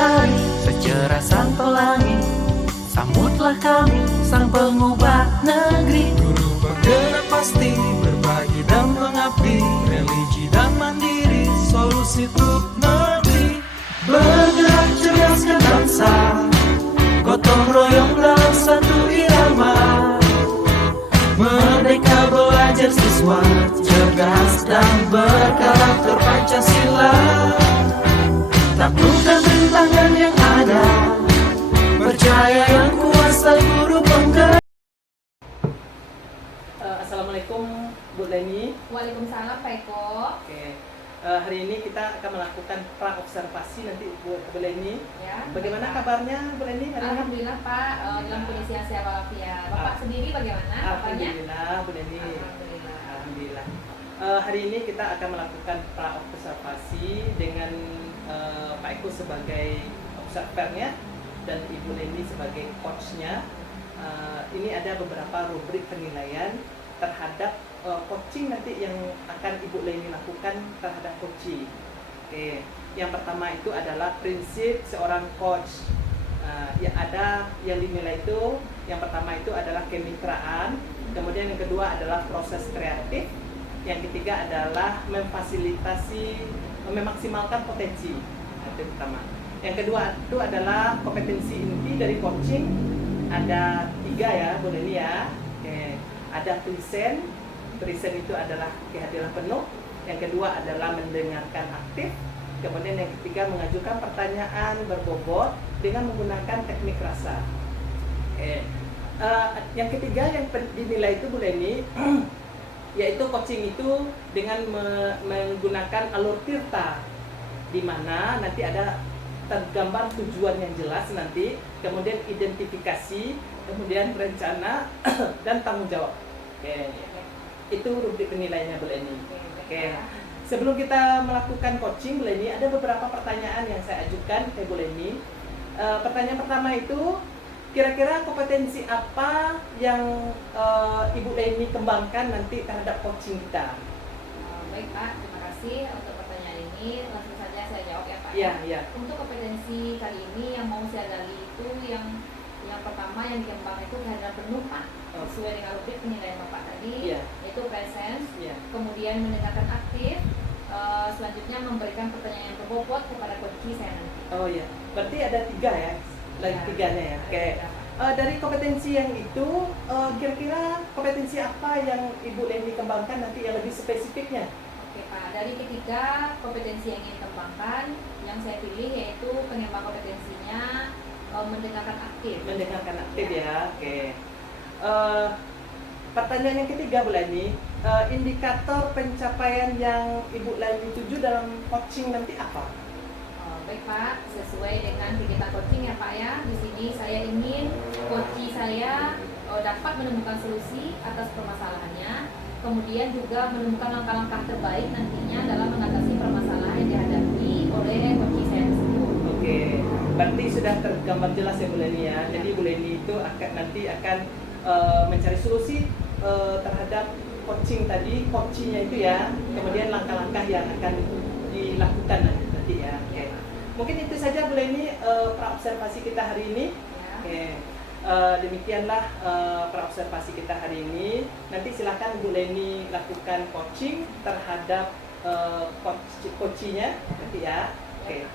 mentari, secerah sang pelangi. Sambutlah kami, sang pengubah negeri. Guru penggerak pasti, berbagi dan mengabdi. Religi dan mandiri, solusi untuk negeri. Bergerak cerdaskan bangsa, gotong royong dalam satu irama. Merdeka belajar siswa, cerdas dan berkarakter Pancasila. Taklukkan rintangan yang ada, percaya yang kuasa guru penggerak. Assalamualaikum Bu Leni. Waalaikumsalam Pak Eko. Oke. Hari ini kita akan melakukan pra-observasi nanti Bu Leni. Ya. Bagaimana kabarnya Bu Leni hari ini? Alhamdulillah Pak, dalam kondisi yang sehat walafiat. Bapak sendiri bagaimana kabarnya? Alhamdulillah Bu Leni. Alhamdulillah. Alhamdulillah. Hari ini kita akan melakukan pra-observasi dengan Pak Eko sebagai observernya dan Ibu Leni sebagai coachnya. Ini ada beberapa rubrik penilaian terhadap coaching nanti yang akan Ibu Leni lakukan terhadap coaching. Oke. Yang pertama itu adalah prinsip seorang coach. Yang ada yang dinilai itu, yang pertama itu adalah kemitraan, kemudian yang kedua adalah proses kreatif, yang ketiga adalah memaksimalkan potensi. Itu pertama. Yang kedua itu adalah kompetensi inti dari coaching. Ada 3 ya, Bu Leni ya. Oke. Ada present itu adalah kehadiran penuh. Yang kedua adalah mendengarkan aktif. Kemudian yang ketiga mengajukan pertanyaan berbobot dengan menggunakan teknik rasa. Oke. Yang ketiga yang dinilai itu Bu Leni yaitu coaching itu dengan menggunakan alur tirta, di mana nanti ada tergambar tujuan yang jelas nanti, kemudian identifikasi, kemudian rencana dan tanggung jawab. Oke. Itu rubrik penilaiannya Bu Leni. Oke. Sebelum kita melakukan coaching Bu Leni, ada beberapa pertanyaan yang saya ajukan ke Bu Leni. Pertanyaan pertama itu, kira-kira kompetensi apa yang Ibu Leni kembangkan nanti terhadap coaching kita? Baik Pak, terima kasih untuk pertanyaan ini. Langsung saja saya jawab ya Pak. Iya, iya. Untuk kompetensi kali ini yang mau saya gali itu yang pertama yang dikembangkan itu kehadiran penuh Pak. Sesuai dengan rubrik penilaian Bapak tadi, yaitu presence, kemudian mendengarkan aktif, selanjutnya memberikan pertanyaan yang berbobot kepada coach saya nanti. Oh iya, berarti ada 3 ya, lagi 3-nya ya. Oke. Dari kompetensi yang itu, kira-kira kompetensi apa yang Ibu Leni kembangkan nanti yang lebih spesifiknya? Oke Pak, dari ketiga kompetensi yang ingin dikembangkan, yang saya pilih yaitu pengembang kompetensinya mendengarkan aktif. Mendengarkan aktif ya, oke. Pertanyaan yang ketiga Bu Leni, indikator pencapaian yang Ibu Leni tuju dalam coaching nanti apa? Baik Pak, sesuai dengan kegiatan coaching ya Pak ya. Di sini saya ingin coach saya dapat menemukan solusi atas permasalahannya, kemudian juga menemukan langkah-langkah terbaik nantinya dalam mengatasi permasalahan yang dihadapi oleh coach saya tersebut. Oke, berarti sudah tergambar jelas ya Bu Leni ya. Jadi Bu Leni itu nanti akan mencari solusi terhadap coaching tadi, coachingnya itu ya, kemudian langkah-langkah yang akan dilakukan nanti ya. Oke. Mungkin itu saja Bu Leni pra-observasi kita hari ini. Oke. Demikianlah pra-observasi kita hari ini. Nanti silakan Bu Leni lakukan coaching terhadap coachingnya nanti ya. Oke.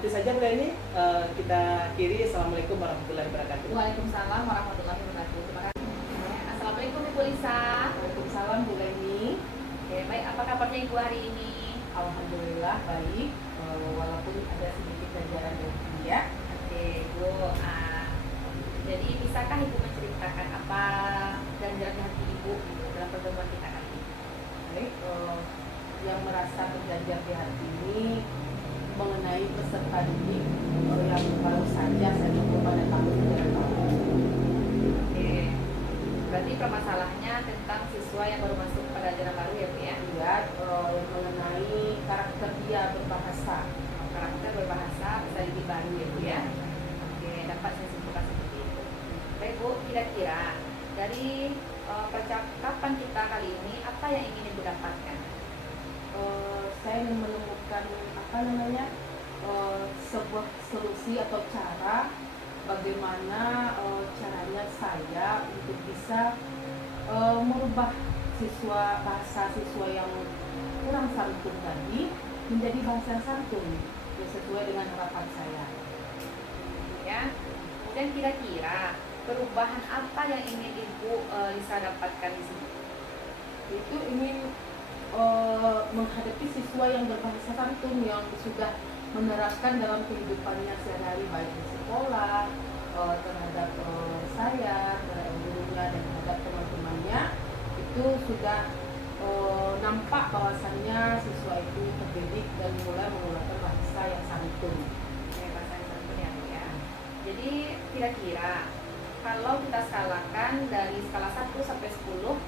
Itu saja Bu Leni. Kita akhiri. Assalamualaikum warahmatullahi wabarakatuh. Waalaikumsalam warahmatullahi wabarakatuh. Terima kasih. Assalamualaikum Ibu Lisa. Waalaikumsalam Bu Leni. Oke, baik. Apa kabarnya Ibu hari ini? Alhamdulillah baik, walaupun ada sedikit ganjaran hobi ya. Oke Bu. Jadi bisakah Ibu menceritakan apa ganjaran di hati Ibu dalam pertemuan kita kali ini? Baik, yang merasa terganjar di hati ini mengenai peserta didik yang baru saja saya coba pada tahun 2020. Oke, berarti permasalahannya tentang siswa yang baru masuk pada ajaran baru ya Bu ya? Iya, yang mengenai karakter dia berbahasa. Karakter berbahasa bisa didik baru ya Bu ya? Oke, dapat saya simpulkan seperti itu. Baik Bu, kira-kira dari percakapan kita kali ini apa yang ingin Ibu dapatkan? Saya ingin menemukan sebuah solusi atau cara bagaimana caranya saya untuk bisa merubah bahasa siswa yang kurang santun tadi menjadi bahasa santun yang sesuai dengan harapan saya. Ya. Kemudian kira-kira perubahan apa yang ingin Ibu Lisa dapatkan di sini? Itu ingin menghadapi siswa yang berbahasa santun yang sudah menerapkan dalam kehidupannya sehari-hari baik di sekolah, terhadap saya, terhadap gurunya dan terhadap teman-temannya, itu sudah nampak bahwasannya siswa itu terdidik dan mulai menggunakan bahasa yang santun. Bahasa yang santun ya, Bu ya. Jadi kira-kira kalau kita skalakan dari skala 1 sampai 10,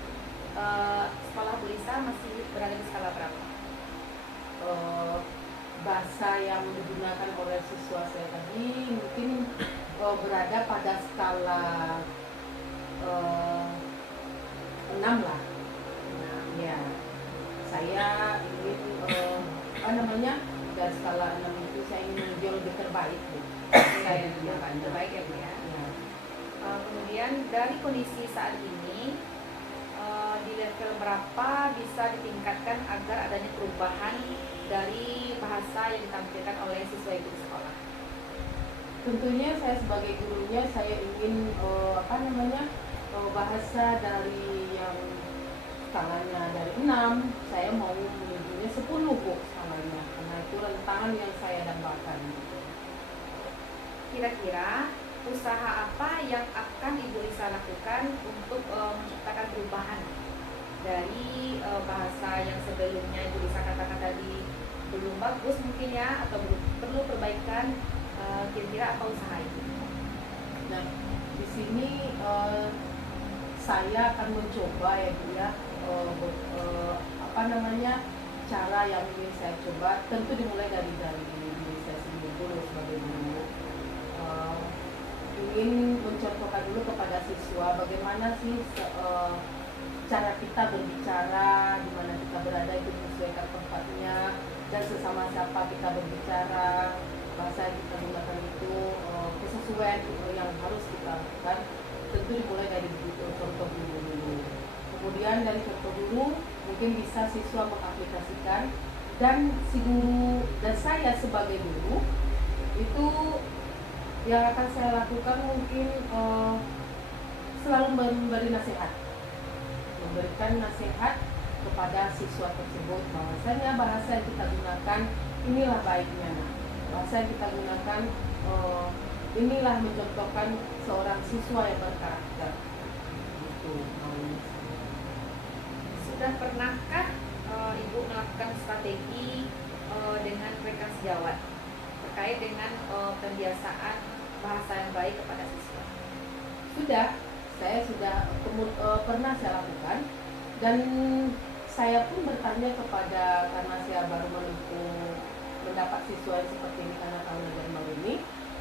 sekolah Bu Lisa masih berada di skala berapa? Bahasa yang digunakan oleh siswa saya tadi mungkin berada pada skala 6 lah. Ya, saya ingin dari skala 6 itu saya ingin menuju lebih terbaik. Saya terbaik ya, Bu ya. Ya. Kemudian dari kondisi saat ini, di level berapa bisa ditingkatkan agar adanya perubahan dari bahasa yang ditampilkan oleh siswa Ibu di sekolah? Tentunya saya sebagai gurunya saya ingin bahasa dari yang skalanya dari 6 saya mau menujunya 10 Bu skalanya, karena itu rentangan yang saya dambakan. Kira-kira usaha apa yang akan Ibu Lisa lakukan untuk menciptakan perubahan dari bahasa yang sebelumnya Ibu Lisa katakan tadi belum bagus mungkin ya, atau perlu perbaikan, kira-kira apa usaha itu? Nah, di sini saya akan mencoba ya Bu ya, cara yang ingin saya coba tentu dimulai dari diri saya sendiri dulu sebagai guru. Ingin mencontohkan dulu kepada siswa bagaimana sih cara kita berbicara, di mana kita berada itu menyesuaikan tempatnya, dan sesama siapa kita berbicara, bahasa yang kita gunakan itu kesesuaian yang harus kita lakukan. Tentu dimulai dari contoh dulu. Kemudian dari contoh dulu mungkin bisa siswa mengaplikasikan, dan si guru dan saya sebagai guru itu yang akan saya lakukan mungkin selalu memberikan nasihat kepada siswa tersebut bahwasanya bahasa yang kita gunakan inilah baiknya. Bahasa yang kita gunakan inilah mencontohkan seorang siswa yang berkarakter. Itu. Sudah pernahkah Ibu melakukan strategi dengan rekan sejawat terkait dengan pembiasaan bahasa yang baik kepada siswa? Sudah, saya sudah pernah saya lakukan, dan saya pun bertanya karena saya baru mendapat siswa yang seperti ini karena tahun ajaran baru ini.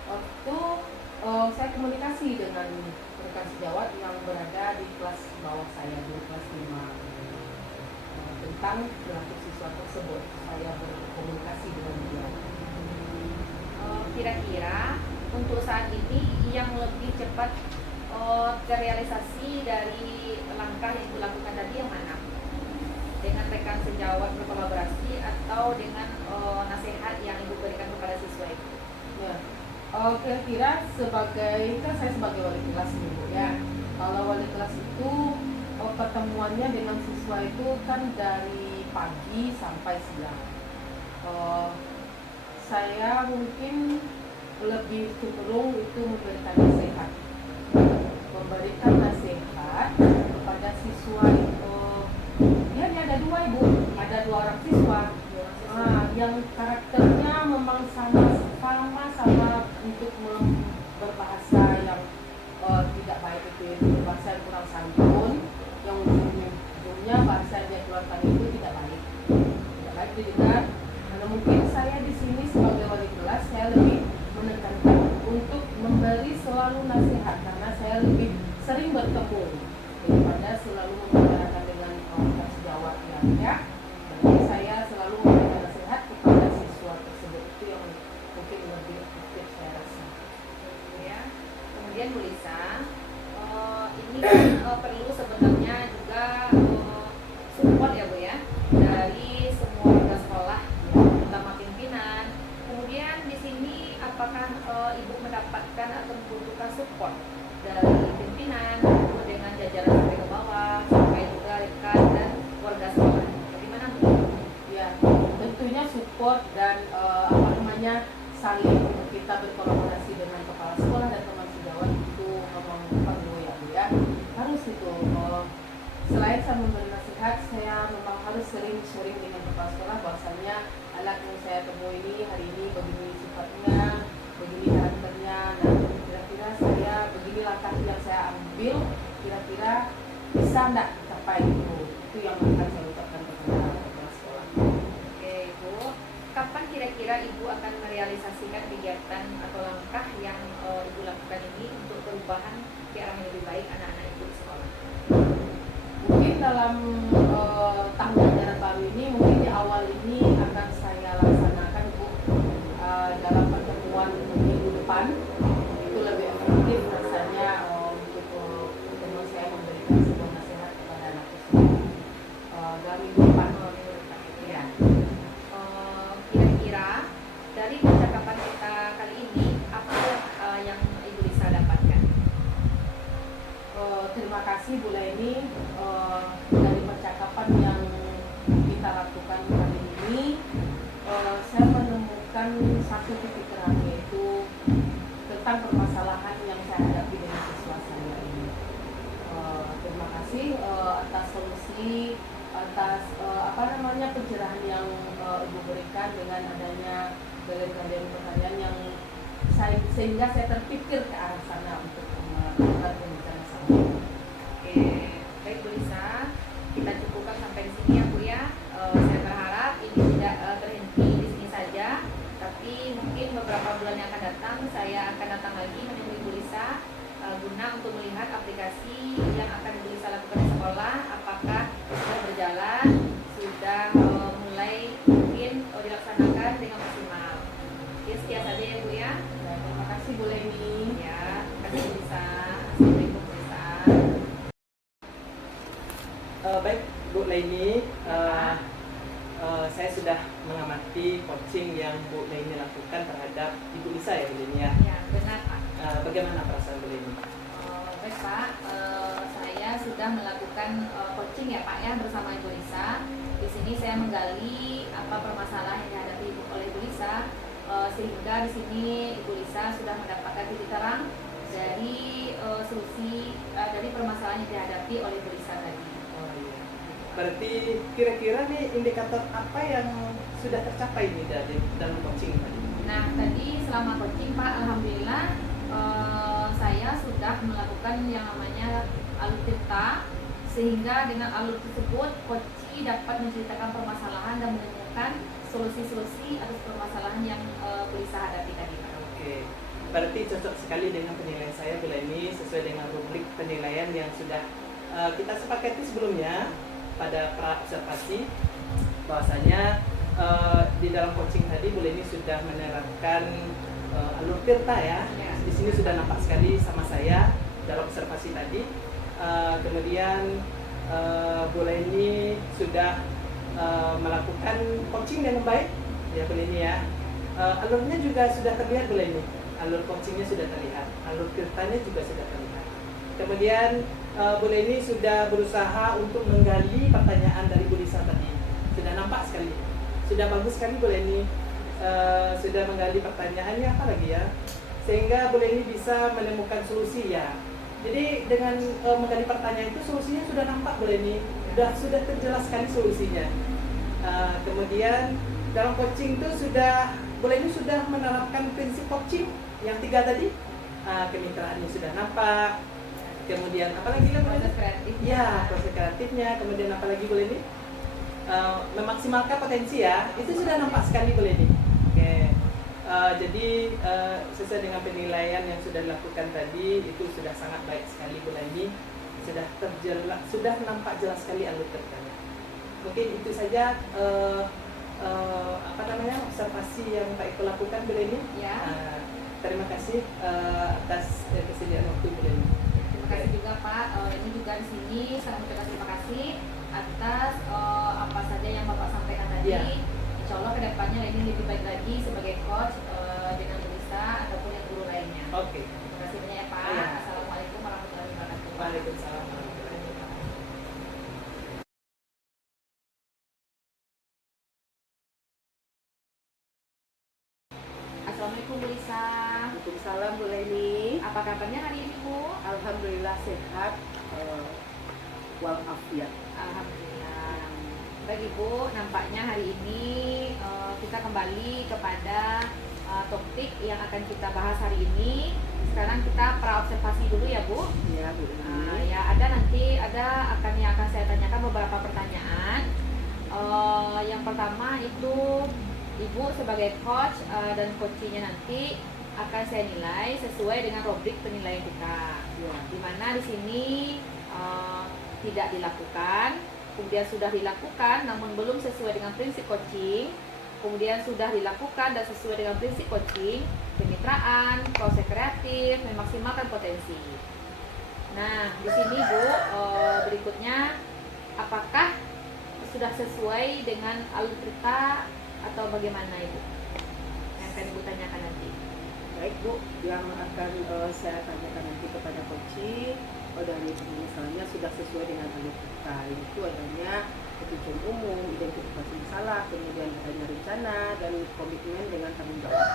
Waktu saya komunikasi dengan rekan sejawat yang berada di kelas bawah saya, di kelas 5, tentang perilaku siswa tersebut. Saya berkomunikasi dengan dia. Kira-kira untuk saat ini yang lebih cepat terrealisasi dari langkah yang dilakukan tadi yang mana? Dengan rekan sejawat berkolaborasi atau dengan nasihat yang Ibu berikan kepada siswa itu? Ya. Kira-kira kan saya sebagai wali kelas Bu ya. Kalau wali kelas itu pertemuannya dengan siswa itu kan dari pagi sampai siang. Saya mungkin lebih cenderung itu memberikan nasihat kepada siswa itu. Dia ada 2 Ibu, ada 2 orang siswa. Yang karakternya memang sama untuk berbahasa yang tidak baik itu, bahasa yang kurang santun, yang ujungnya bahasa yang dia keluarkan itu tidak baik didengar. Karena mungkin saya di sini sebagai wali kelas saya lebih menekankan untuk memberi selalu nasihat, karena saya lebih sering bertemu daripada selalu membicarakan dengan orang sejawat ya. Jadi saya selalu memberikan nasihat kepada siswa tersebut, itu yang support dan apa namanya saling kita berkolaborasi dengan kepala sekolah dan teman sejawat itu memang perlu ya Bu ya. Harus itu selain saya memberi nasihat, saya memang harus sering sharing dengan kepala sekolah bahwasanya anak yang saya temui ini hari ini begini sifatnya, begini karakternya. Nah, kira-kira saya begini langkah yang saya ambil, kira-kira bisa enggak capai itu? Itu yang akan saya ucapkan kepada kepala sekolah. Oke Ibu, kapan kira-kira Ibu akan merealisasikan kegiatan atau langkah yang Ibu lakukan ini untuk perubahan ke arah yang lebih baik anak-anak Ibu di sekolah? Mungkin dalam tahun ajaran baru ini, mungkin di awal ini akan saya laksanakan Bu dalam pertemuan minggu depan. Itu lebih efektif rasanya untuk pertemuan saya memberikan sebuah nasihat kepada anak tersebut dalam minggu depan. Ya. Kira-kira dari percakapan kita kali ini apa yang Ibu bisa dapatkan? Terima kasih Bu Leni dari percakapan yang kita lakukan kali ini. Saya menemukan satu titik terang, yaitu tentang permasalahan yang saya hadapi dengan siswa saya ini. Terima kasih atas solusi, atas apa namanya pencerahan yang Ibu berikan dengan adanya kalian pertanyaan yang sehingga saya terpikir ke arah sana untuk melakukan pembicaraan sama. Oke, baik Bu Lisa, kita cukupkan sampai di sini ya Bu ya. Saya berharap ini tidak berhenti di sini saja, tapi mungkin beberapa bulan yang akan datang saya akan datang lagi menemui Bu Lisa guna untuk melihat aplikasi yang akan Bu Lisa lakukan di sekolah, apakah sudah berjalan, sudah mulai mungkin dilaksanakan dengan maksimal. Oke, sekian saja ya Bu ya. Dan terima kasih Bu Leni. Ya, terima kasih Bu Lisa. Assalamualaikum Bu Lisa. Baik Bu Leni, saya sudah mengamati coaching yang Bu Leni lakukan terhadap Ibu Lisa ya Bu Leni ya. Ya, benar Pak. Bagaimana perasaan Bu Leni? Baik Pak, saya sudah melakukan coaching ya Pak ya bersama Ibu Lisa. Di sini saya menggali apa permasalahan yang dihadapi oleh Ibu Lisa, sehingga di sini Ibu Lisa sudah mendapatkan titik terang dari solusi dari permasalahan yang dihadapi oleh Ibu Lisa tadi. Oh iya. Berarti kira-kira nih indikator apa yang sudah tercapai nih dari dalam coaching tadi? Nah tadi selama coaching Pak, alhamdulillah saya sudah melakukan yang namanya alur tirta, sehingga dengan alur tersebut coach dapat menceritakan permasalahan dan menemukan solusi-solusi atas permasalahan yang Bu Lisa hadapi tadi Pak. Oke, berarti cocok sekali dengan penilaian saya Bu Leni sesuai dengan rubrik penilaian yang sudah kita sepakati sebelumnya pada pra observasi, bahwasanya di dalam coaching tadi Bu Leni sudah menerapkan alur tirta ya. Di sini sudah nampak sekali sama saya dalam observasi tadi. Kemudian Bu Leni sudah melakukan coaching dengan baik ya Bu Leni ya. Alurnya juga sudah terlihat Bu Leni. Alur coachingnya sudah terlihat, alur tirtanya juga sudah terlihat. Kemudian Bu Leni sudah berusaha untuk menggali pertanyaan dari Bu Lisa tadi. Sudah nampak sekali, sudah bagus sekali Bu Leni. Sudah menggali pertanyaannya apa lagi ya, sehingga Bu Leni bisa menemukan solusi ya. Jadi dengan menggali pertanyaan itu solusinya sudah nampak Bu Leni, sudah terjelas sekali solusinya. Kemudian dalam coaching itu Bu Leni sudah menerapkan prinsip coaching yang 3 tadi. Kemitraannya sudah nampak. Kemudian apalagi Bu Leni? Proses kreatif. Ya, proses kreatifnya. Kemudian apalagi Bu Leni? Memaksimalkan potensi ya. Itu sudah nampak sekali Bu Leni. Oke. Jadi sesuai dengan penilaian yang sudah dilakukan tadi, itu sudah sangat baik sekali Bu Leni. Sudah nampak jelas sekali alur tirtanya. Mungkin itu saja observasi yang Pak Eko lakukan Bu Leni. Ya. Terima kasih atas kesediaan waktu Bu Leni. Terima kasih juga Pak. Ini juga di sini saya mengucapkan terima kasih atas apa saja yang Bapak sampaikan tadi. Ya. Insya Allah kedepannya ini lebih baik lagi sebagai coach dengan Bu Lisa ataupun yang guru lainnya. Oke. Terima kasih banyak ya Pak. Ya. Assalamualaikum warahmatullahi wabarakatuh. Waalaikumsalam. Assalamualaikum Bu Lisa. Waalaikumsalam Bu Leni. Apa kabarnya hari ini Bu? Alhamdulillah sehat walafiat. Alhamdulillah. Baik Ibu, nampaknya hari ini kita kembali kepada topik yang akan kita bahas hari ini. Sekarang kita praobservasi dulu ya Bu. Ya Bu Leni. Ya yang akan saya tanyakan beberapa pertanyaan. Yang pertama itu Ibu sebagai coach dan coachingnya nanti akan saya nilai sesuai dengan rubrik penilaian kita. Ya. Dimana di sini tidak dilakukan, kemudian sudah dilakukan namun belum sesuai dengan prinsip coaching, kemudian sudah dilakukan dan sesuai dengan prinsip coaching, kemitraan, proses kreatif, memaksimalkan potensi. Nah, di sini Bu, berikutnya apakah sudah sesuai dengan alur cerita atau bagaimana Ibu? Yang akan Ibu tanyakan nanti. Baik Bu, yang akan saya tanyakan nanti kepada coaching dari misalnya sudah sesuai dengan alur kita, itu adanya tujuan umum, identifikasi masalah, kemudian adanya rencana dan komitmen dengan tanggung jawab.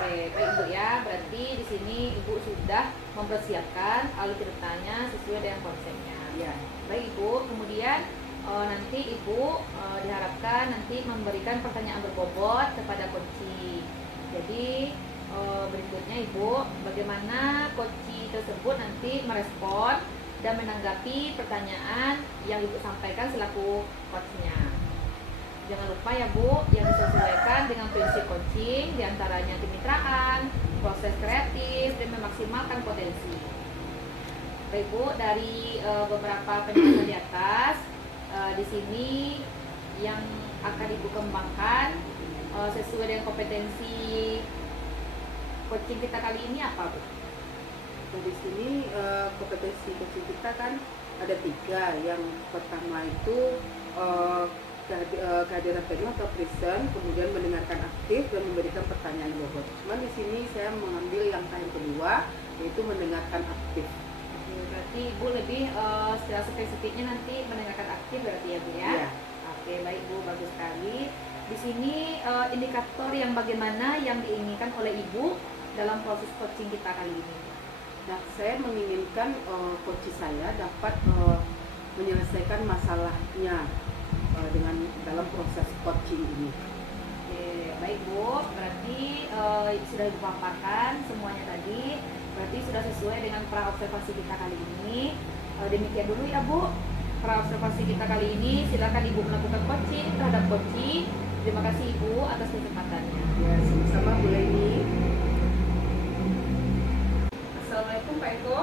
Oke, baik Ibu ya. Berarti di sini Ibu sudah mempersiapkan alur ceritanya sesuai dengan konsepnya. Ya. Baik Ibu, kemudian nanti Ibu diharapkan nanti memberikan pertanyaan berbobot kepada coaching. Jadi berikutnya Ibu, bagaimana coaching tersebut nanti merespon dan menanggapi pertanyaan yang Ibu sampaikan selaku coachnya. Jangan lupa ya Bu, yang disesuaikan dengan prinsip coaching diantaranya kemitraan, proses kreatif, dan memaksimalkan potensi. Baik Bu, dari beberapa penjelasan di atas, di sini yang akan Ibu kembangkan sesuai dengan kompetensi coaching kita kali ini apa Bu? Nah, di sini kompetensi coaching kita kan ada 3. Yang pertama itu kehadiran penuh atau present, kemudian mendengarkan aktif dan memberikan pertanyaan bobot. Cuman di sini saya mengambil yang kedua, yaitu mendengarkan aktif. Berarti Ibu lebih secara spesifiknya nanti mendengarkan aktif berarti ya Bu ya? Iya. Oke, baik Bu, bagus sekali. Di sini indikator yang bagaimana yang diinginkan oleh Ibu dalam proses coaching kita kali ini? Nah, saya menginginkan coach saya dapat menyelesaikan masalahnya dengan dalam proses coaching ini. Oke, baik Bu, berarti sudah dipaparkan semuanya tadi. Berarti sudah sesuai dengan praobservasi kita kali ini. Demikian dulu ya Bu, praobservasi kita kali ini. Silakan Ibu melakukan coaching terhadap coaching. Terima kasih Ibu atas kesempatannya. Ya, sama-sama Bu Leni. Assalamualaikum Pak Eko.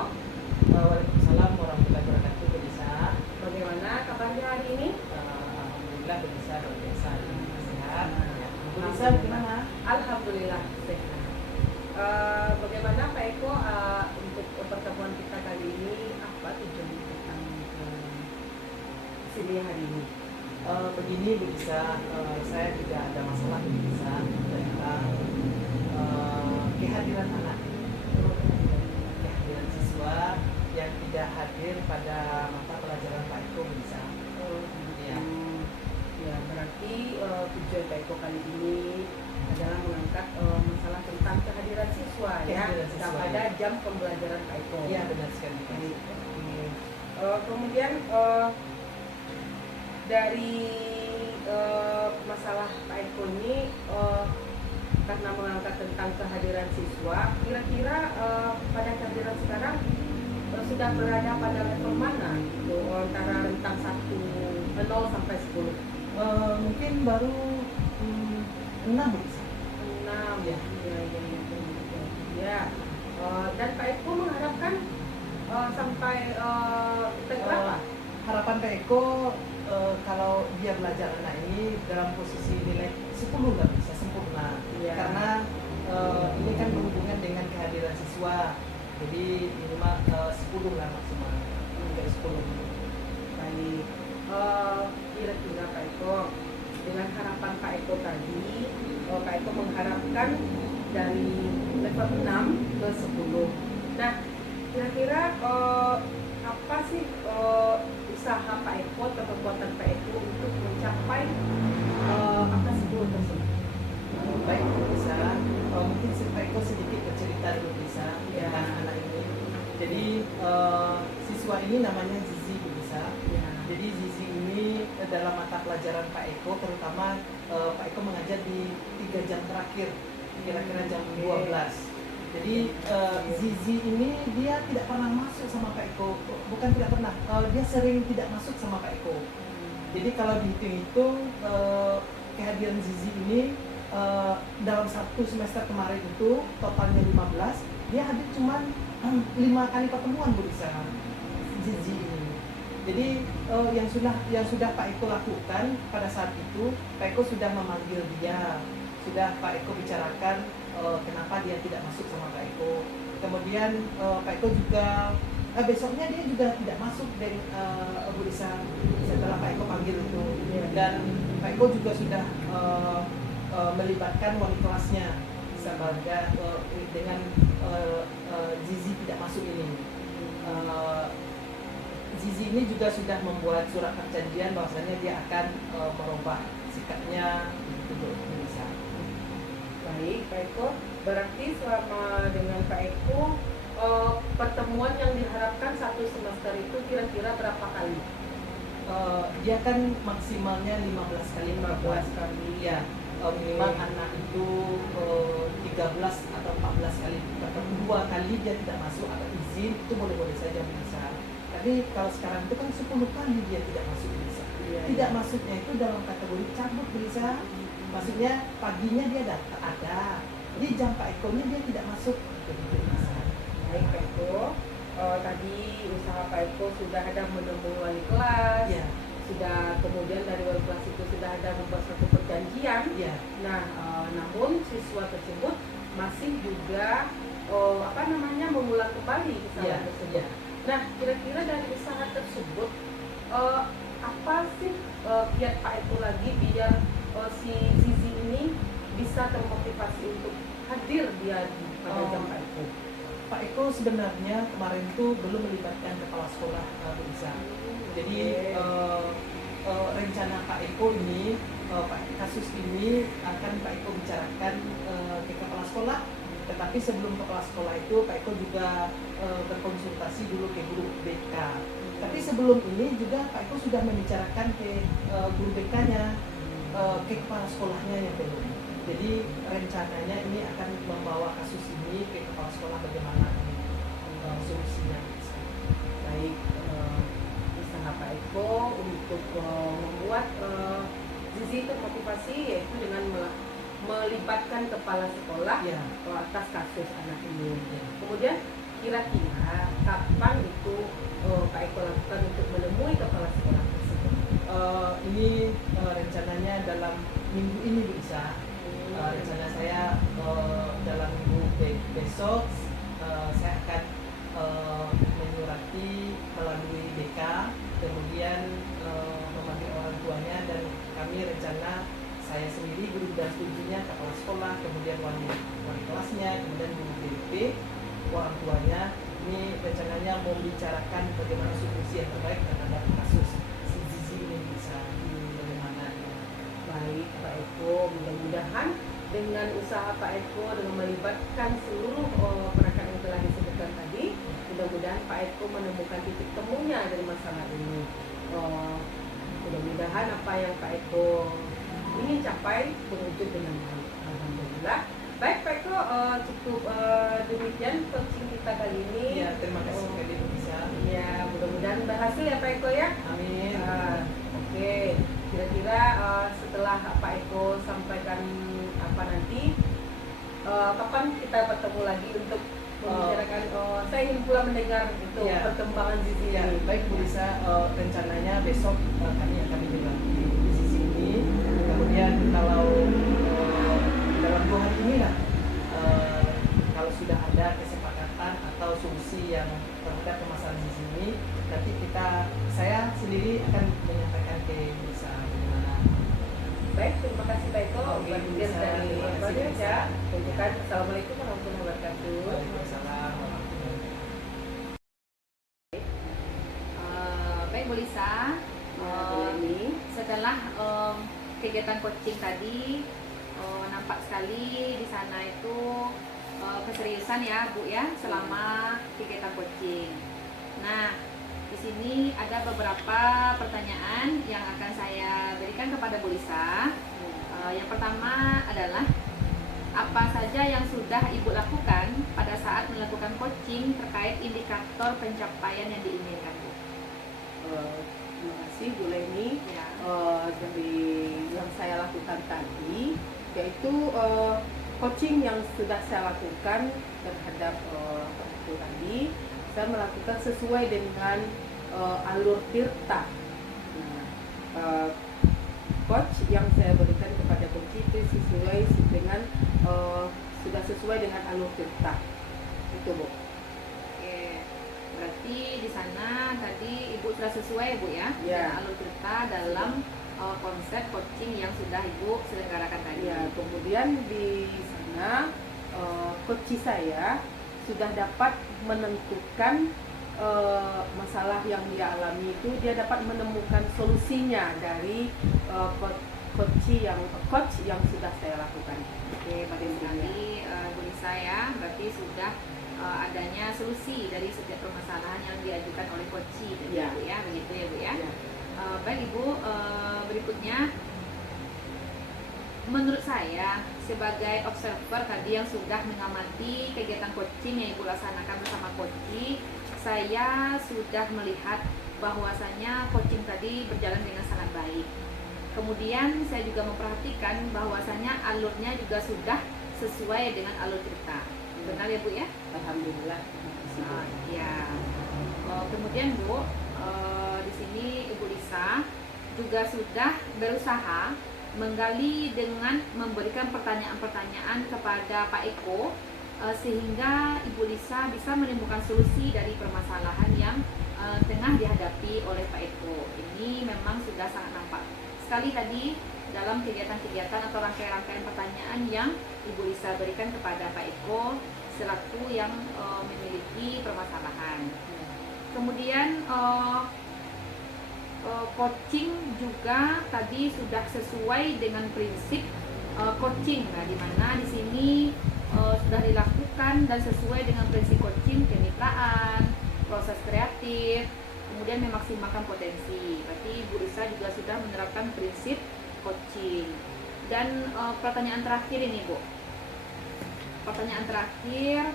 Waalaikumsalam warahmatullahi wabarakatuh. Bu Lisa. Bagaimana kabarnya hari ini? Alhamdulillah Bu Lisa luar biasa. Sehat. Bu Lisa gimana? Alhamdulillah sehat. Bagaimana Pak Eko untuk pertemuan kita kali ini? Apa tujuan kita sini hari ini? Begini Bu Lisa, saya tidak ada masalah Bu Lisa tentang kehadiran anak, kehadiran siswa yang tidak hadir pada mata pelajaran Pak Eko Bu Lisa. Ya. Ya, berarti tujuan Pak Eko kali ini adalah mengangkat masalah tentang kehadiran siswa, Kehadiran siswa, pada jam pembelajaran Pak Eko. Iya benar sekali. Baik. Kemudian dari masalah Pak Eko ini karena mengangkat tentang kehadiran siswa, kira-kira pada kehadiran sekarang sudah berada pada level mana? Itu antara rentang 0 sampai 10. Mungkin baru 6 Bu Lisa. 6 Ya. Ya. Dan Pak Eko mengharapkan sampai berapa? Harapan Pak Eko kalau dia belajar anak ini dalam posisi nilai 10 nggak bisa sempurna. Iya. Karena ini kan berhubungan dengan kehadiran siswa, jadi minimal 10 lah maksimal, hingga 10. Baik. Kira-kira Pak Eko, dengan harapan Pak Eko tadi, Pak Eko mengharapkan dari level 6 ke 10. Nah, kira-kira apa sih usaha Pak Eko atau kekuatan Pak Eko untuk mencapai angka 10 tersebut? Baik Bu Lisa, mungkin Pak Eko ini namanya Zizi bisa. Ya. Jadi Zizi ini dalam mata pelajaran Pak Eko, terutama Pak Eko mengajar di 3 jam terakhir, kira-kira jam 12. Jadi Zizi ini dia tidak pernah masuk sama Pak Eko, bukan tidak pernah, dia sering tidak masuk sama Pak Eko. Jadi kalau dihitung-hitung kehadiran Zizi ini dalam 1 semester kemarin itu totalnya 15, dia hadir cuma 5 kali pertemuan Bu Lisa, Zizi ini. Jadi yang sudah Pak Eko lakukan pada saat itu, Pak Eko sudah memanggil dia, sudah Pak Eko bicarakan kenapa dia tidak masuk sama Pak Eko. Kemudian Pak Eko juga besoknya dia juga tidak masuk dari Bu Lisa setelah Pak Eko panggil itu. Dan Pak Eko juga sudah melibatkan wali kelasnya sebagai dengan Zizi tidak masuk ini. Zizi ini juga sudah membuat surat perjanjian bahwasanya dia akan merubah sikapnya untuk bisa. Baik, Pak Eko. Berarti selama dengan Pak Eko pertemuan yang diharapkan 1 semester itu kira-kira berapa kali? Dia kan maksimalnya 15 kali 15 kali. Ya, minimal anak itu 13 atau 14 kali. Atau 2 kali dia tidak masuk atau izin, itu boleh-boleh saja bisa. Tapi kalau sekarang itu kan 10 kali dia tidak masuk bisa. Tidak masuknya itu dalam kategori cabut bisa. Maksudnya paginya dia datang ada, di jam Pak Eko-nya dia tidak masuk. Begitu bisa. Baik, Pak Eko. Tadi usaha Pak Eko sudah ada menemui wali kelas. Ya. Sudah kemudian dari wali kelas itu sudah ada membuat satu perjanjian. Ya. Nah, namun siswa tersebut masih juga mengulang kembali kesalahan tersebut. Ya. Nah, kira-kira dari usaha tersebut apa sih kiat Pak Eko lagi biar si Zizi ini bisa termotivasi untuk hadir dia pada jam Pak Eko? Pak Eko sebenarnya kemarin tuh belum melibatkan kepala sekolah Bu Lisa. Jadi rencana Pak Eko ini, kasus ini akan Pak Eko bicarakan ke kepala sekolah. Tetapi sebelum kepala sekolah itu Pak Eko juga berkonsultasi dulu ke guru BK. Tapi sebelum ini juga Pak Eko sudah membicarakan ke guru BK-nya, ke kepala sekolahnya yang belum. Jadi rencananya ini akan membawa kasus ini ke kepala sekolah bagaimana solusinya. Baik, usaha Pak Eko untuk membuat Zizi termotivasi yaitu dengan melibatkan kepala sekolah atas kasus anak ini. Kemudian kira-kira kapan itu Pak Eko lakukan untuk menemui kepala sekolah tersebut? Ini rencananya dalam minggu ini bisa. Rencana saya dalam minggu besok saya akan menyurati melalui BK, kemudian memanggil orang tuanya, dan kami rencana saya sendiri guru dan studinya, kepala sekolah, kemudian wali kelasnya, kemudian guru BP, orang tuanya. Ini rencananya mau membicarakan bagaimana solusi yang terbaik terhadap kasus si Zizi ini bisa bagaimana. Baik, Pak Eko, mudah-mudahan dengan usaha Pak Eko dengan melibatkan seluruh perangkat yang telah disebutkan tadi, mudah-mudahan Pak Eko menemukan titik temunya dari masalah ini. Mudah-mudahan apa yang Pak Eko ingin capai terwujud dengan baik. Alhamdulillah. Baik, Pak Eko, cukup demikian coaching kita kali ini. Ya, terima kasih sekali bisa. Ya, mudah-mudahan berhasil ya Pak Eko ya. Amin. Oke, kira-kira setelah Pak Eko sampaikan apa nanti, kapan kita bertemu lagi untuk membicarakan? Saya ingin pula mendengar itu perkembangan Zizi Ya, ini. baik Bu Lisa, rencananya besok kami akan menyurati di Zizi ini. Kemudian kalau dalam 2 hari ini lah, kalau sudah ada kesepakatan atau solusi yang terhadap permasalahan Zizi ini, nanti saya sendiri akan menyampaikan ke Bu Lisa bagaimana. Baik, terima kasih Pak Eko. Oke, Bagian bisa. dari Terima kasih, Bapak bisa. ya. Tunjukkan. Assalamualaikum warahmatullahi wabarakatuh. Waalaikumsalam warahmatullahi wabarakatuh. Baik Bu Lisa, Ini setelah kegiatan coaching tadi, nampak sekali di sana itu keseriusan ya Bu ya selama kegiatan coaching. Nah, Di sini ada beberapa pertanyaan yang akan saya berikan kepada Bu Lisa. Yang pertama adalah, apa saja yang sudah Ibu lakukan pada saat melakukan coaching terkait indikator pencapaian yang diinginkan, Bu? Terima kasih Bu Leni. Ya. Dari yang saya lakukan tadi, yaitu coaching yang sudah saya lakukan terhadap itu tadi, saya melakukan sesuai dengan alur tirta. Nah, coach yang saya berikan kepada coach itu sesuai dengan sudah sesuai dengan alur tirta. Itu Bu. Oke, berarti di sana tadi Ibu sudah sesuai, Bu, ya, Ya. dengan alur cerita dalam konsep coaching yang sudah Ibu selenggarakan tadi. Ya, kemudian di sana coach saya sudah dapat menentukan masalah yang dia alami itu, dia dapat menemukan solusinya dari coach yang sudah saya lakukan. Oke, bagus sekali, Bu Lisa, ya. Berarti sudah adanya solusi dari setiap permasalahan yang diajukan oleh coach tadi, Ya. Bu, ya. Begitu ya, Bu, ya. Ya. Baik Ibu, berikutnya, menurut saya sebagai observer tadi yang sudah mengamati kegiatan coaching yang Ibu laksanakan bersama coach, saya sudah melihat bahwasanya coaching tadi berjalan dengan sangat baik. Kemudian saya juga memperhatikan bahwasanya alurnya juga sudah sesuai dengan alur cerita. Benar ya, Bu, ya? Alhamdulillah. Terima kasih, Bu. Ya. Kemudian, Bu, di sini Ibu Lisa juga sudah berusaha menggali dengan memberikan pertanyaan-pertanyaan kepada Pak Eko, sehingga Ibu Lisa bisa menemukan solusi dari permasalahan yang tengah dihadapi oleh Pak Eko. Ini memang sudah sangat nampak sekali tadi dalam kegiatan-kegiatan atau rangkaian-rangkaian pertanyaan yang Ibu Lisa berikan kepada Pak Eko selaku yang memiliki permasalahan. Kemudian coaching juga tadi sudah sesuai dengan prinsip coaching. Nah, di mana di sini sudah dilakukan dan sesuai dengan prinsip coaching, kemitraan, proses kreatif, kemudian memaksimalkan potensi. Berarti Bu Lisa juga sudah menerapkan prinsip coaching. Dan pertanyaan terakhir ini, Bu. Pertanyaan terakhir,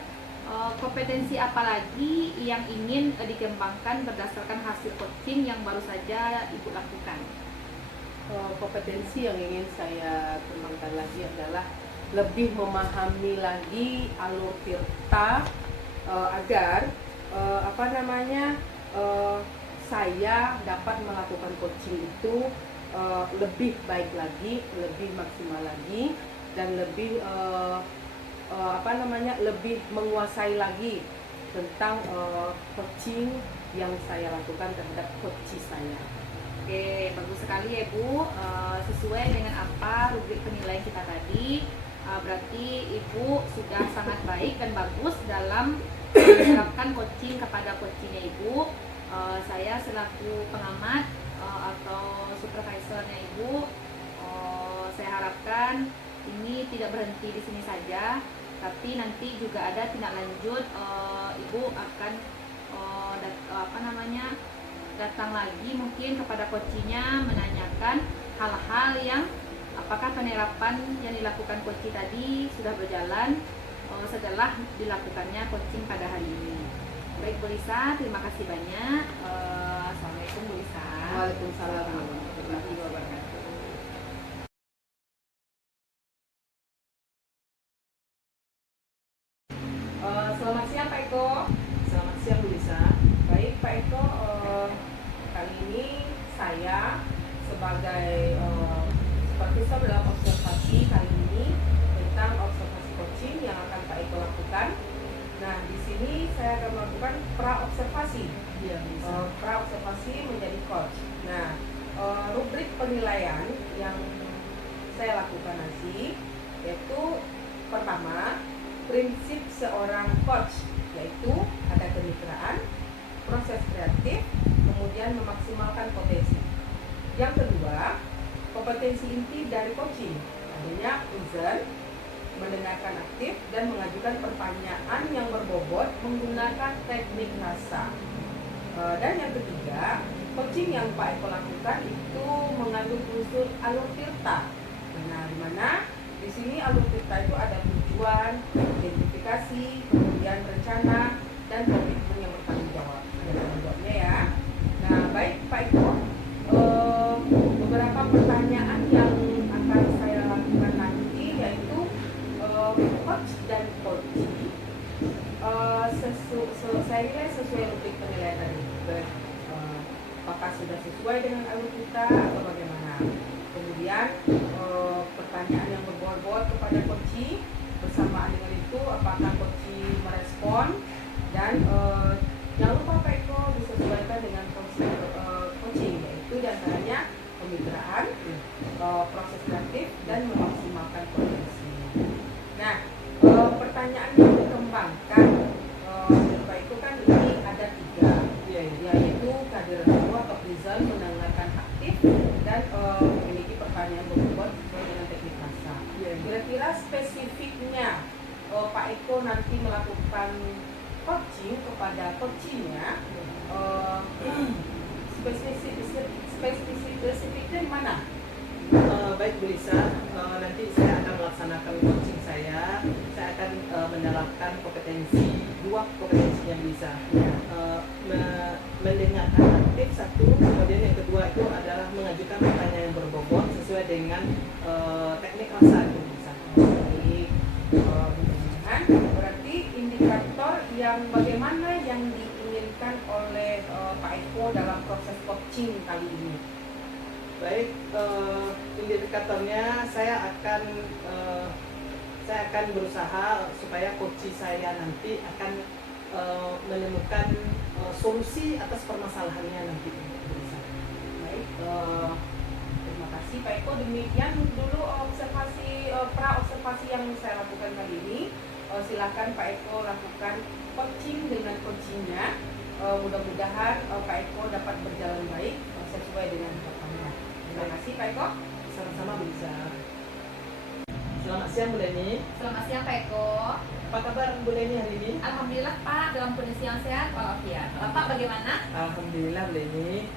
kompetensi apa lagi yang ingin dikembangkan berdasarkan hasil coaching yang baru saja Ibu lakukan? Kompetensi yang ingin saya kembangkan lagi adalah lebih memahami lagi alur tirta agar saya dapat melakukan coaching itu lebih baik lagi, lebih maksimal lagi, dan lebih lebih menguasai lagi tentang coaching yang saya lakukan terhadap coach saya. Oke, bagus sekali ya, Bu. Sesuai dengan apa rubrik penilaian kita tadi, berarti Ibu sudah sangat baik dan bagus dalam menerapkan coaching kepada coachingnya Ibu. Saya selaku pengamat atau supervisornya Ibu, saya harapkan ini tidak berhenti di sini saja, tapi nanti juga ada tindak lanjut. Ibu akan datang lagi mungkin kepada coachingnya menanyakan hal-hal yang apakah penerapan yang dilakukan coaching tadi sudah berjalan setelah dilakukannya coaching pada hari ini. Baik, Bu Lisa, terima kasih banyak. Assalamualaikum, Bu Lisa. Waalaikumsalam warahmatullahi wabarakatuh. Selamat siang, Pak Eko. Selamat siang, Bu Lisa. Baik Pak Eko, kali ini saya sebagai supervisor dalam observasi kali ini tentang observasi coaching yang akan Pak Eko lakukan. Nah, di sini saya akan melakukan pra-observasi. Iya, bisa. Pra-observasi menjadi coach. Nah, rubrik penilaian yang saya lakukan nanti yaitu pertama, prinsip seorang coach, yaitu ada kemitraan, proses kreatif, kemudian memaksimalkan potensi. Yang kedua, kompetensi inti dari coaching, adanya listen, mendengarkan aktif, dan mengajukan pertanyaan yang berbobot menggunakan teknik rasa. Dan yang ketiga, coaching yang Pak Eko lakukan itu mengandung unsur alur tirta. Nah, di mana di sini alur tirta itu ada tujuan, identifikasi, kemudian rencana, dan komitmen yang bertanggung jawab. Ada tanggung jawabnya ya. Nah, baik Pak Eko, beberapa pertanyaan yang akan saya lakukan nanti yaitu coach dan coaching. Saya nilai sesuai rubrik penilaian tadi. Apakah sudah sesuai dengan alur kita atau bagaimana? Kemudian pertanyaan yang berbobot kepada coaching, bersamaan dengan itu apakah coaching merespon, dan jangan lupa Pak Eko disesuaikan dengan konsep coaching, yaitu diantaranya kemitraan, proses kreatif, dan memaksimalkan potensi. Nah, pertanyaan yang dikembangkan Pak Eko kan ini ada 3, yaitu kader atau Rizal mendengarkan aktif dan memiliki pertanyaan berbobot sesuai dengan teknik rasa. Kira-kira spesifiknya Pak Eko nanti melakukan coaching kepada coachingnya, spesifiknya di mana? Baik Bu Lisa, nanti saya akan melaksanakan coaching saya akan menerapkan dua kompetensi yang bisa mendengarkan aktif satu, kemudian yang kedua itu adalah mengajukan pertanyaan yang berbobot sesuai dengan teknik rasa itu bisa. Berarti indikator yang bagaimana yang diinginkan oleh Pak Eko dalam proses coaching kali ini? Baik, indikatornya saya akan berusaha supaya coach saya nanti akan menemukan solusi atas permasalahannya nanti. Baik, terima kasih Pak Eko. Demikian dulu observasi yang saya lakukan kali ini. Silakan Pak Eko lakukan coaching dengan coachingnya. Mudah-mudahan Pak Eko dapat berjalan baik sesuai dengan harapannya. Terima kasih Pak Eko. Sama-sama Bu Lisa. Selamat siang Bu Leni. Selamat siang Pak Eko. Apa kabar Bu Leni hari ini? Alhamdulillah Pak, dalam kondisi yang sehat walafiat. Bapak bagaimana? Alhamdulillah Bu Leni.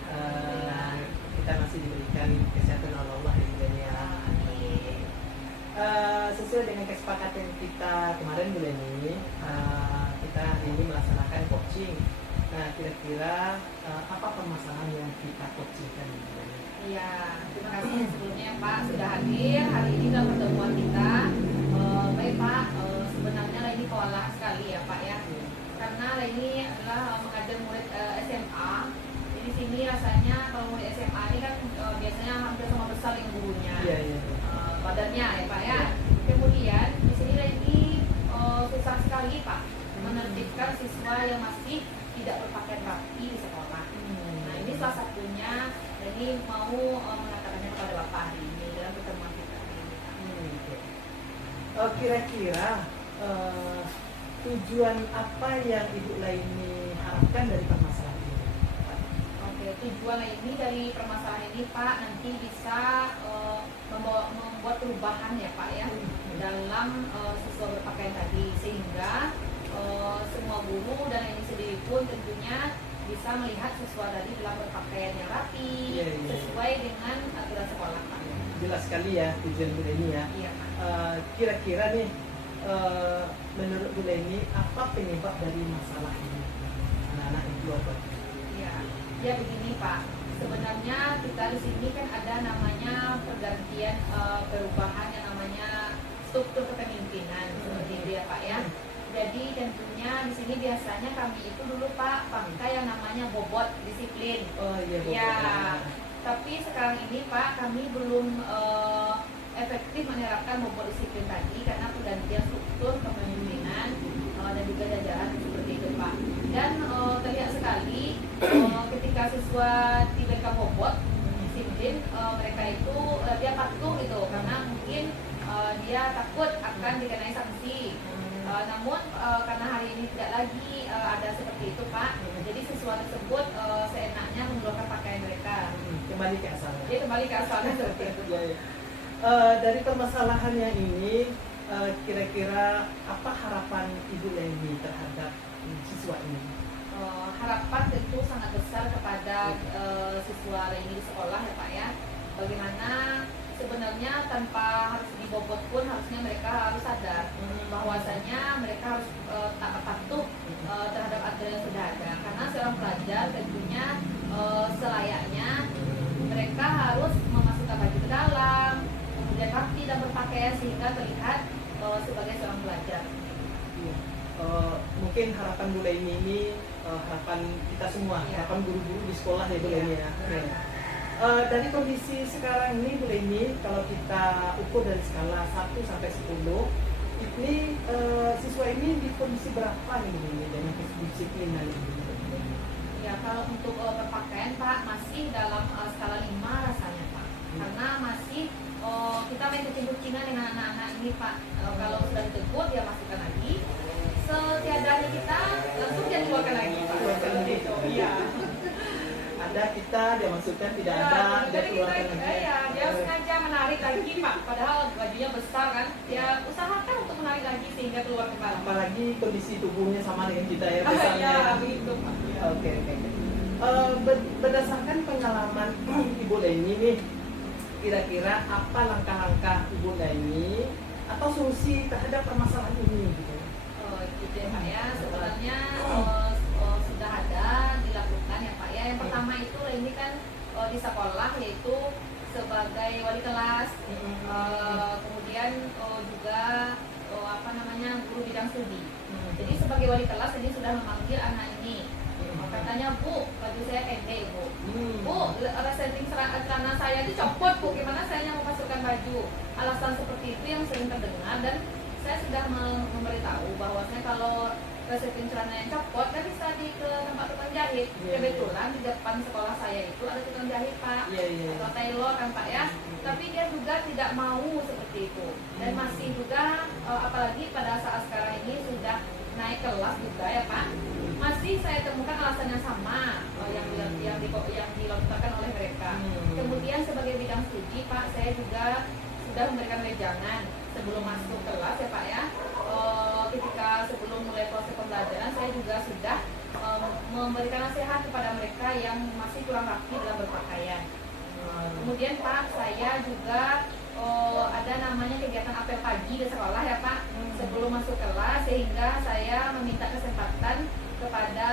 Kita masih diberikan kesehatan oleh Allah ya Bu Leni ya. Sesuai dengan kesepakatan kita kemarin Bu Leni, kita hari ini melaksanakan coaching. Nah, kira-kira apa permasalahan yang kita coachingkan Bu Leni? Iya, terima kasih sebelumnya Pak sudah hadir hari ini dalam pertemuan kita. Baik Pak, sebenarnya ini kewalahan sekali ya Pak ya, karena ini adalah mengajar murid SMA. Jadi di sini rasanya kalau murid SMA ini kan biasanya hampir sama besar dengan gurunya. Iya. Badannya ya Pak ya. Kemudian di sini lagi susah sekali Pak menertibkan siswa yang masih tidak berpakaian rapi di sekolah. Nah ini salah satunya, jadi mau mengatakannya kepada Bapak hari ini dalam pertemuan kita hari ini. Kira-kira tujuan apa yang Ibu Laini harapkan dari permasalahan ini? Oke, tujuan ini dari permasalahan ini Pak nanti bisa membuat perubahan ya Pak ya dalam siswa berpakaian tadi, sehingga semua guru dan ini sendiri pun tentunya bisa melihat siswa tadi dalam berpakaian yang rapi, sesuai dengan aturan sekolah Pak. Jelas sekali ya tujuan Bu Leni ya. Iya Pak. Kira-kira nih menurut Bu Leni apa penyebab dari masalah ini anak-anak itu apa? Ya begini Pak, sebenarnya kita di sini kan ada namanya pergantian perubahan yang namanya struktur kepemimpinan seperti itu ya Pak ya. Jadi tentunya di sini biasanya kami itu dulu Pak pakai yang namanya bobot disiplin. Oh iya bobot. Ya, tapi sekarang ini Pak kami belum efektif menerapkan bobot disiplin tadi karena pergantian struktur kepemimpinan dan juga jajaran seperti itu Pak. Dan terlihat sekali ketika siswa diberikan bobot disiplin, mereka itu dia patuh itu karena mungkin dia takut akan dikenai sanksi. Namun karena hari ini tidak lagi ada seperti itu Pak, jadi siswa tersebut seenaknya mengeluarkan pakaian mereka. Kembali ke asalnya. Dia kembali ke asalnya seperti itu. Dari permasalahannya ini, kira-kira apa harapan Ibu Leni terhadap siswa ini? harapan tentu sangat besar kepada siswa ini di sekolah ya Pak ya. Bagaimana sebenarnya tanpa harus dibobot pun harusnya mereka harus sadar bahwasanya mereka harus taat patuh terhadap aturan yang sudah ada. Karena seorang pelajar tentunya selayaknya mereka harus memasukkan baju ke dalam, kemudian rapi dan berpakaian sehingga terlihat sebagai seorang pelajar. Iya. Mungkin harapan Bu Leni ini harapan kita semua, Iya. harapan guru-guru di sekolah ya Bu Iya. Leni ya. Oke. Dari kondisi sekarang ini Bu Leni, kalau kita ukur dari skala 1 sampai 10, ini siswa ini di kondisi berapa nih Bu Leni dengan kedisiplinan ini? Ya, kalau untuk berpakaian Pak masih dalam skala 5 rasanya Pak. Karena masih kita main kucing-kucingan dengan anak-anak ini Pak. Kalau sudah ditegur dia masukkan lagi. Setiadanya kita langsung dia keluarkan lagi Pak. Keluarkan lagi. Iya. Ada kita, dia masukkan, tidak Ya, ada, dia jadi keluarkan kita, lagi. ya, dia sengaja menarik lagi Pak. Padahal bajunya besar kan. Dia usahakan untuk menarik lagi sehingga keluar kembali. Apalagi kondisi tubuhnya sama dengan kita ya Ya, besarnya. begitu Pak. Ya. Oke. Berdasarkan pengalaman Ibu Leni nih, kira-kira apa langkah-langkah Ibu Leni atau solusi terhadap permasalahan ini gitu? Gitu ya Pak ya, sebenarnya sudah ada dilakukan ya Pak ya. Yang pertama itu ini kan di sekolah yaitu sebagai wali kelas, kemudian juga guru bidang studi. Jadi sebagai wali kelas ini sudah memanggil anak ini. Katanya, Bu, baju saya pendek Bu. Bu, resleting celana saya itu copot Bu, gimana saya mau masukkan baju? Alasan seperti itu yang sering terdengar dan saya sudah memberitahu bahwasanya kalau resleting celana yang copot kan bisa ke tempat tukang jahit. Kebetulan di depan sekolah saya itu ada tukang jahit Pak, atau tailor kan Pak ya. Tapi dia juga tidak mau seperti itu dan masih juga apalagi pada saat sekarang ini sudah naik kelas juga ya Pak, masih saya temukan alasan yang sama yang dilontarkan oleh mereka. Kemudian sebagai bidang studi Pak, saya juga sudah memberikan wejangan sebelum masuk kelas ya Pak ya. Ketika sebelum mulai proses pembelajaran saya juga sudah memberikan nasihat kepada mereka yang masih kurang rapi dalam berpakaian. Kemudian Pak, saya juga ada namanya kegiatan apel pagi di sekolah ya Pak, sebelum masuk kelas, sehingga saya meminta kesempatan kepada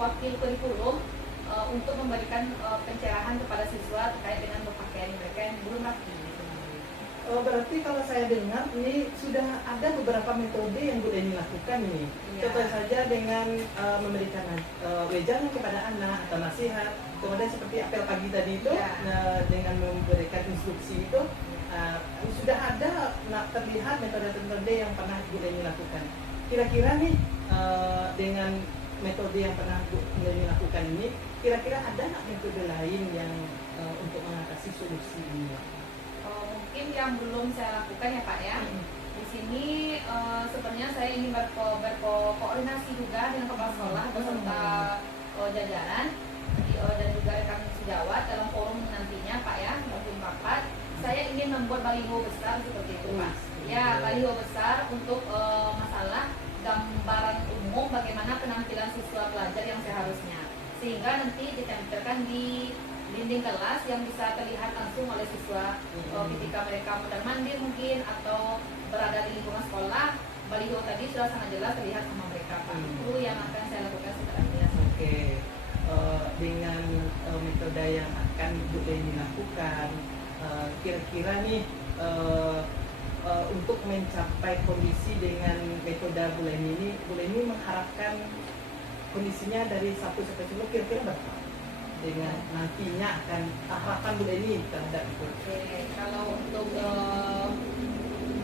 wakil kurikulum untuk memberikan pencerahan kepada siswa terkait dengan berpakaian mereka yang belum rapi. Berarti kalau saya dengar ini sudah ada beberapa metode yang Bu Leni lakukan ini. Iya. Contoh saja dengan memberikan wejangan kepada anak atau nasihat, kemudian seperti apel pagi tadi itu, Iya. dengan memberikan instruksi itu sudah ada terlihat metode-metode yang pernah Bu Leni lakukan. Kira-kira nih dengan metode yang pernah Bu Leni lakukan ini, kira-kira ada nggak metode lain yang untuk mengatasi solusi ini? Mungkin yang belum saya lakukan ya Pak ya. Di sini sebenarnya saya ingin berkoordinasi juga dengan kepala sekolah beserta jajaran dan juga rekan sejawat dalam forum nantinya Pak ya, mungkin rapat. Saya ingin membuat baliho besar seperti itu Pak. Ya, baliho besar untuk masalah gambaran umum bagaimana penampilan siswa pelajar yang seharusnya, sehingga nanti ditempelkan di dinding kelas yang bisa terlihat langsung oleh siswa ketika mereka mondar mandir mungkin atau berada di lingkungan sekolah. Baliho tadi sudah sangat jelas terlihat sama mereka Pak. Itu yang akan saya lakukan setelahnya. Oke. Dengan metode yang akan Bu Leni lakukan, kira-kira nih untuk mencapai kondisi dengan metode Bu Leni ini, Bu Leni mengharapkan kondisinya dari 1 sampai 10 kira-kira berapa? Dengan nantinya akan harapan Bu Leni terhadap itu. Oke, kalau untuk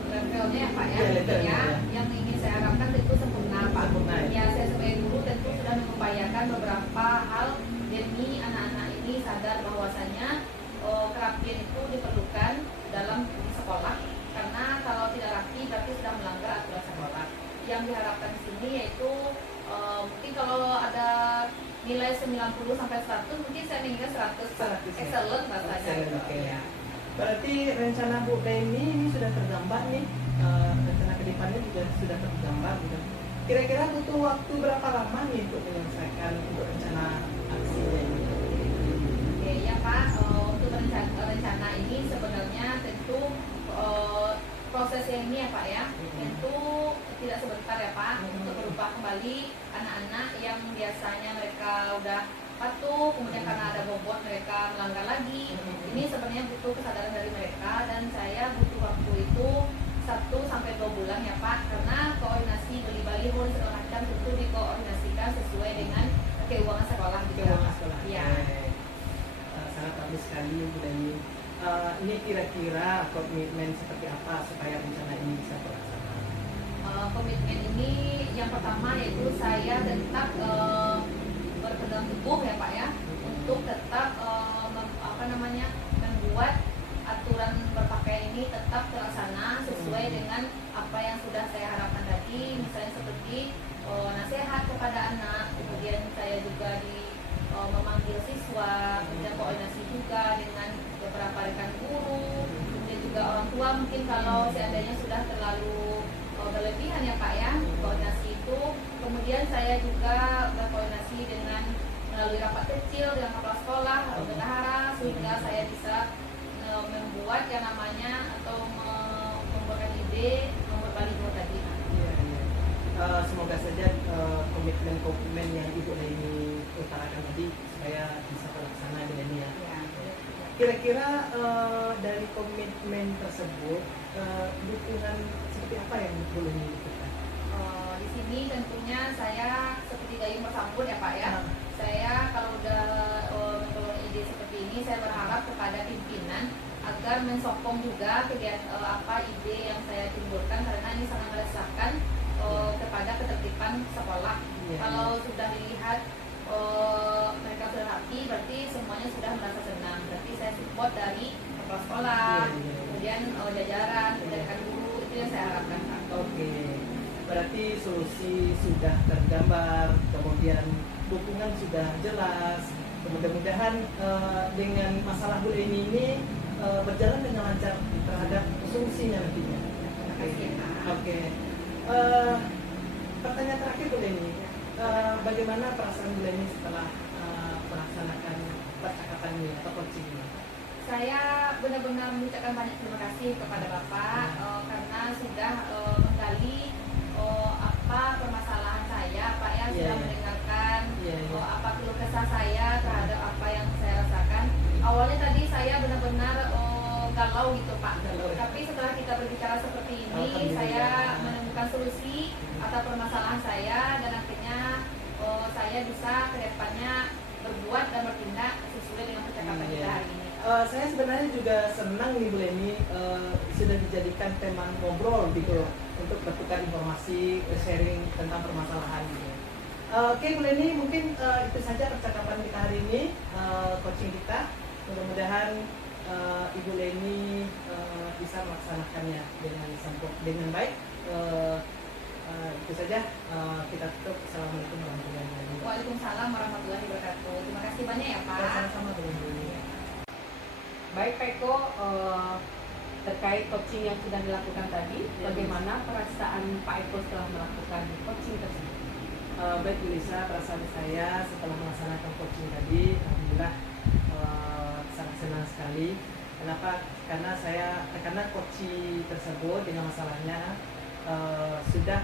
levelnya ya Pak ya, Ya, levelnya, ya, ya. yang ingin saya harapkan tentu sempurna Pak. Sempurna, ya. Ya, saya sebagai guru tentu sudah mengupayakan beberapa hal demi anak-anak ini sadar bahwasanya kerapian itu diperlukan dalam di sekolah, karena kalau tidak rapi berarti sudah melanggar aturan sekolah. Yang diharapkan di sini yaitu mungkin kalau ada nilai 90 sampai 100, mungkin saya mengingat 100 excellent rasanya. Excellent, oke. Ya. Berarti rencana Bu Leni ini sudah tergambar nih, rencana kedepannya juga sudah tergambar gitu. Kira-kira butuh waktu berapa lama nih untuk menyelesaikan untuk rencana aksinya ini? Oke ya Pak, untuk rencana ini sebenarnya tentu prosesnya ini ya Pak ya, tentu tidak sebentar ya Pak, untuk berubah kembali anak-anak yang biasanya mereka udah patuh, kemudian karena ada bobot mereka melanggar lagi. Ini sebenarnya butuh kesadaran dari mereka, dan saya butuh waktu itu 1-2 bulan ya Pak, karena koordinasi beli baliho segala macam tentu dikoordinasikan sesuai dengan keuangan sekolah juga. Keuangan sekolah. Iya. Sangat bagus sekali Bu Deni. Ini kira-kira komitmen seperti apa supaya rencana ini bisa terlaksana? Komitmen ini yang pertama yaitu saya tetap berpegang teguh ya Pak ya, untuk tetap membuat aturan berpakaian ini tetap terlaksana sesuai dengan apa yang sudah saya harapkan tadi, misalnya seperti nasihat kepada anak, kemudian saya juga memanggil siswa, kemudian koordinasi juga dengan beberapa rekan guru, kemudian juga orang tua mungkin kalau seandainya sudah terlalu berlebihan ya Pak ya, koordinasi itu. Kemudian saya juga berkoordinasi dengan melalui rapat kecil dengan kepala sekolah, bendahara, sehingga saya bisa membuat yang namanya atau membuatkan ide nomor baliho tadi. Iya, iya. Semoga saja komitmen yang Ibu Leni utarakan tadi supaya bisa terlaksana Bu Leni ya. Ya. Kira-kira dari komitmen tersebut dukungan seperti apa yang Bu Leni butuhkan? Di sini tentunya saya seperti gayung bersambut ya Pak ya. Nah. Saya kalau udah mempunyai ide seperti ini, saya berharap kepada pimpinan agar mensokong juga kegiatan ide yang saya timbulkan, karena ini sangat meresahkan kepada ketertiban sekolah. Iya. Kalau sudah dilihat mereka sudah happy, berarti semuanya sudah merasa senang. Berarti saya support dari kepala sekolah, Iya. kemudian jajaran, kemudian rekan guru, itu yang saya harapkan Pak. Oke, berarti solusi sudah tergambar, kemudian dukungan sudah jelas. Mudah-mudahan dengan masalah Bu Leni ini berjalan dengan lancar terhadap solusinya nantinya. Terima kasih Pak. Oke. Pertanyaan terakhir Bu Leni, bagaimana perasaan Bu Leni setelah melaksanakan percakapan ini atau coaching ini? Saya benar-benar mengucapkan banyak terima kasih kepada Bapak karena sudah menggali apa permasalahan saya, Pak ya, sudah mendengarkan apa keluh kesah saya terhadap apa yang saya rasakan. Awalnya tadi saya benar-benar galau gitu Pak, tapi setelah kita berbicara seperti ini, saya menemukan solusi atas permasalahan saya, dan akhirnya saya bisa ke depannya berbuat dan bertindak sesuai dengan percakapan kita hari ini. Saya sebenarnya juga senang nih Bu Leni sudah dijadikan teman ngobrol gitu untuk bertukar informasi, sharing tentang permasalahan gitu. Oke Bu Leni, mungkin itu saja percakapan kita hari ini, coaching kita. Mudah-mudahan Ibu Leni bisa melaksanakannya dengan baik. Itu saja, kita tutup. Assalamualaikum warahmatullahi wabarakatuh. Waalaikumsalam warahmatullahi wabarakatuh. Terima kasih banyak ya Pak. Sama-sama Bu Leni. Baik Pak Eko, terkait coaching yang sudah dilakukan tadi, bagaimana perasaan Pak Eko setelah melakukan coaching tersebut? Baik Bu Lisa, perasaan saya setelah melaksanakan coaching tadi, alhamdulillah sangat senang sekali. Kenapa? Karena coaching tersebut dengan masalahnya sudah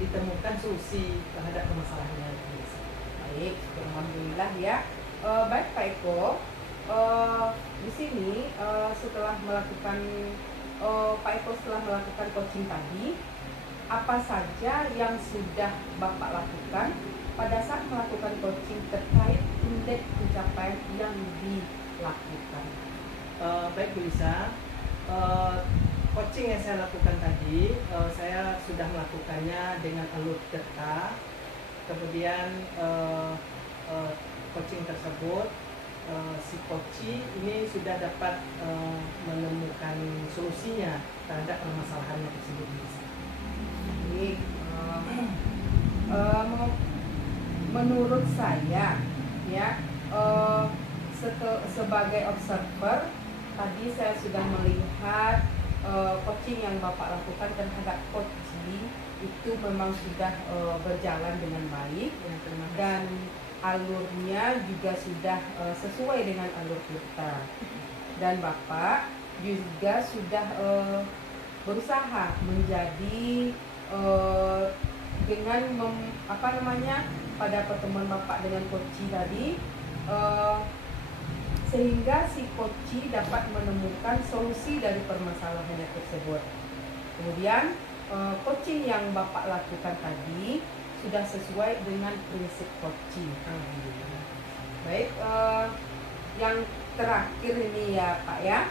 ditemukan solusi terhadap permasalahannya. Baik, alhamdulillah ya. Baik Pak Eko, di sini setelah melakukan Pak Eko setelah melakukan coaching tadi, apa saja yang sudah Bapak lakukan pada saat melakukan coaching terkait indeks pencapaian yang dilakukan? Baik Bu Lisa, coaching yang saya lakukan tadi, saya sudah melakukannya dengan alur data. Kemudian coaching tersebut, si coaching ini sudah dapat menemukan solusinya terhadap permasalahannya tersebut. Baik, menurut saya ya, sebagai observer tadi saya sudah melihat coaching coaching yang Bapak lakukan terhadap Koci itu memang sudah berjalan dengan baik Ya, terima kasih. dan alurnya juga sudah sesuai dengan alur kita. Dan Bapak juga sudah berusaha menjadi dengan pada pertemuan Bapak dengan Koci tadi sehingga si Koci dapat menemukan solusi dari permasalahannya tersebut. Kemudian coaching yang Bapak lakukan tadi sudah sesuai dengan prinsip Koci. Alhamdulillah. Baik, yang terakhir ini ya Pak ya,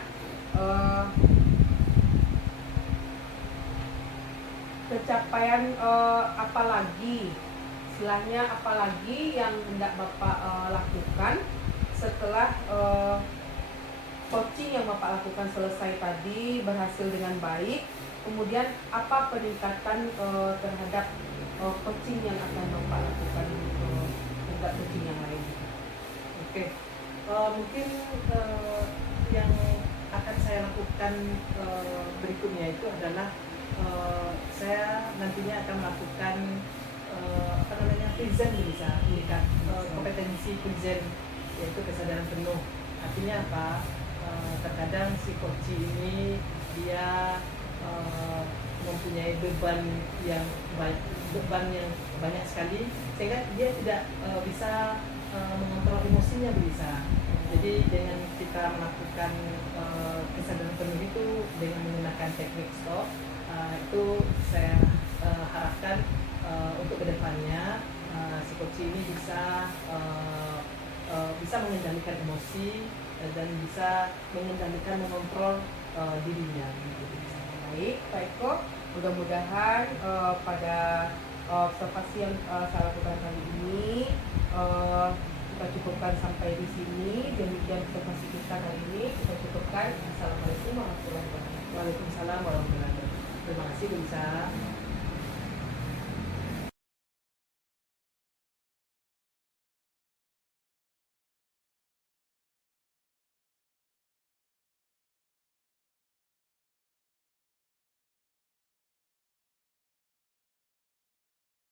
pencapaian apalagi, istilahnya apalagi yang hendak Bapak lakukan setelah coaching yang Bapak lakukan selesai tadi berhasil dengan baik. Kemudian apa peningkatan terhadap coaching yang akan Bapak lakukan terhadap coaching yang lain? Oke, mungkin yang akan saya lakukan berikutnya itu adalah saya nantinya akan melakukan present bisa meningkat kompetensi present, yaitu kesadaran penuh. Artinya apa? Terkadang si coach ini dia mempunyai beban yang banyak sekali, sehingga dia tidak bisa mengontrol emosinya bisa. Jadi dengan kita melakukan kesadaran penuh itu dengan menggunakan teknik stop, itu saya harapkan untuk kedepannya si coach ini bisa mengendalikan emosi dan bisa mengontrol dirinya. Baik, Pak Eko, mudah-mudahan pada observasi yang saya lakukan kali ini kita cukupkan sampai di sini. Demikian observasi kita kali ini, kita cukupkan. Assalamualaikum warahmatullahi wabarakatuh. Waalaikumsalam warahmatullahi wabarakatuh. Terima kasih Bu Lisa.